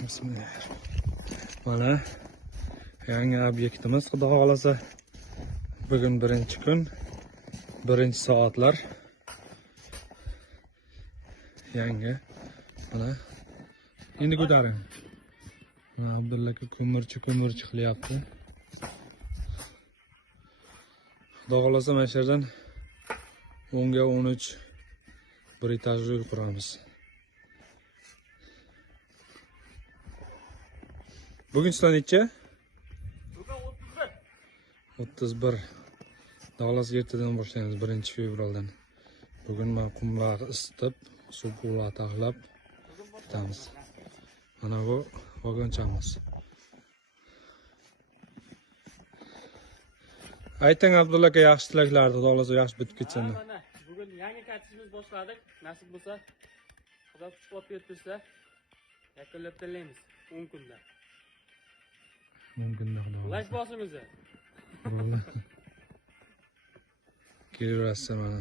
Bismillah. Mana yangi obyektimiz, xudo xolasa. Bugun birinchi kun, birinchi soatlar. Yangi. Mana endi ko'taring. Abdulla aka ko'mirchi qilyapti. Xudo xolasa mana shu yerdan 10 ga 13 bir etajli uy quramiz. Bugun soat necha? Bugun 31. 31. Davlat ertadan boshlaymiz 1-fevraldan. Bugun men qumlarni isitib, suv quvvat taxlab ketamiz. Mana bu vagonchamiz. Ayting Abdulla aka, yaxshi tilaklarni, xudo xolasa yaxshi bitib ketsin. Mana bugun yangi kartishimiz boshladik. Nasib bo'lsa, Xudo kuch bersa, yakunlab tanlaymiz 10 kunda. Mumkin xudo xolasa. Ulash boshimizni. Kelaverasiz mana.